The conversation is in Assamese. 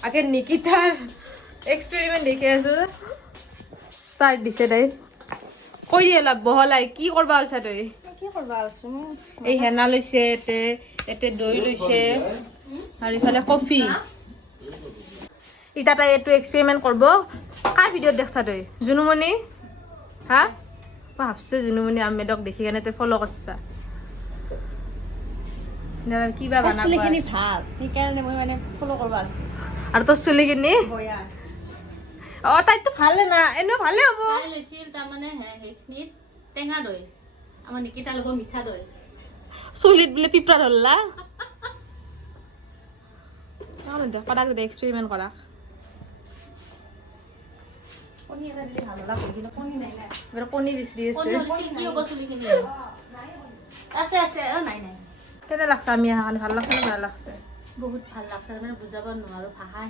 আগে নিকিতাৰ এক্সপেৰিমেণ্ট দেখি আছো ষ্টাৰ্ট দিছে তাই কৈ দিয়ে অলপ বহলাই কি কৰবা আলছা তই কি কৰবা আছো এই হেনা লৈছে এতে দৈ লৈছে আৰু ইফালে কফি ইটা তাই এইটো এক্সপেৰিমেণ্ট কৰিব কাৰ ভিডিঅ'ত দেখছা তই জুনুমণি হা মই ভাবছো জুনুমণি আহমেদক দেখি কেনে তই ফ'ল' কৰছা কিবা বানাবা চুলিখিনি ভাল সেইকাৰণে মই মানে ফ'ল' কৰবা আছো আৰু তোৰ চুলিখিনি বয়া তাইতো ভালে না এনেও ভালে হ'ব তাই লৈছিল তাৰমানে সেইখিনিত টেঙা দৈ আমাৰ নিকিতা লগৰ মিঠা দৈ চুলিত বোলে পিপৰা ধৰলা কটাক দে এক্সপেৰিমেণ্ট কৰা কণী এটা দিলে ভাল লাগব কিন্তু কণী নাই না এবাৰ কণী বিচাৰি আছে কি হ'ব চুলিখিনি আছে আছে নাই নাই কেনে লাগছে আমি অহা কাৰণে ভাল লাগছে নে বেয়া লাগছে বহুত ভাল লাগছে মানে বুজাব নোৱাৰো ভাষা